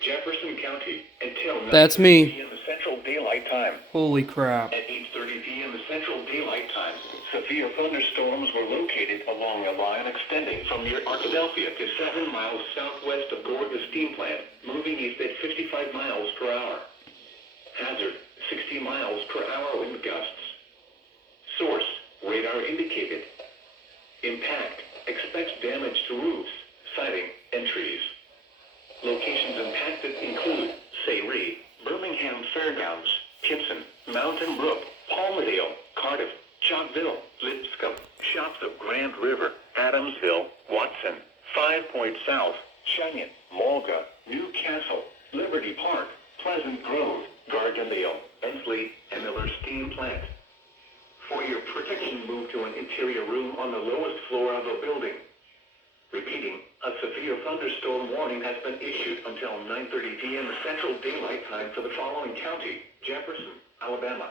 Jefferson County, until That's 9:30 me. p.m. Central Daylight Time. Holy crap. At 8:30 p.m. Central Daylight Time, severe thunderstorms were located along a line extending from near Arkadelphia to 7 miles southwest of Gorgas Steam Plant, moving east at 55 miles per hour. Hazard, 60 miles per hour wind gusts. Source, radar indicated. Impact, expects damage to roofs, siding, and trees. Locations impacted include Sayre, Birmingham Fairgrounds, Gibson, Mountain Brook, Palmdale, Cardiff, Chalkville, Lipscomb, Shops of Grand River, Adamsville, Watson, 5 Point South, Cheyenne, Mulga, Newcastle, Liberty Park, Pleasant Grove, Gardendale, Ensley, and Miller Steam Plant. For your protection, move to an interior room on the lowest floor of a building. Repeating, a severe thunderstorm warning has been issued until 9:30 p.m. Central Daylight Time for the following county: Jefferson, Alabama,